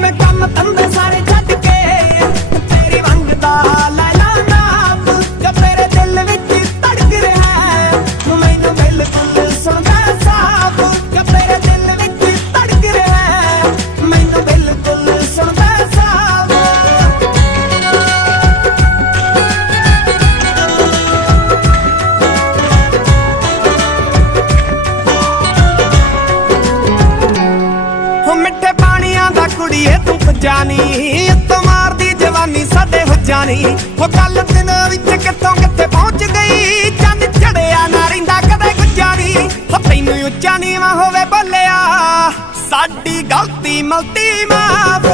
मैं काम धंधे सारे छड्ड के तेरी मंगदा लैला नाप जो तेरे दिल विच धड़क रहा है मैनू बिल्कुल सुनदा साफ जो तेरे दिल विच धड़क रहा है मैनू बिल्कुल सुनदा साफ मिठे पानिया दा कुड़िए तू जानी उत्तों मारदी जवानी साडे हो जानी हो गल दिन विच कित्थों कित्थे पहुंच गई चंद चढ़िया ना रहिंदा कदे गुजानी हो तैनूं उच्चा नीवां होवे बोलिया साडी गलती मलती माफ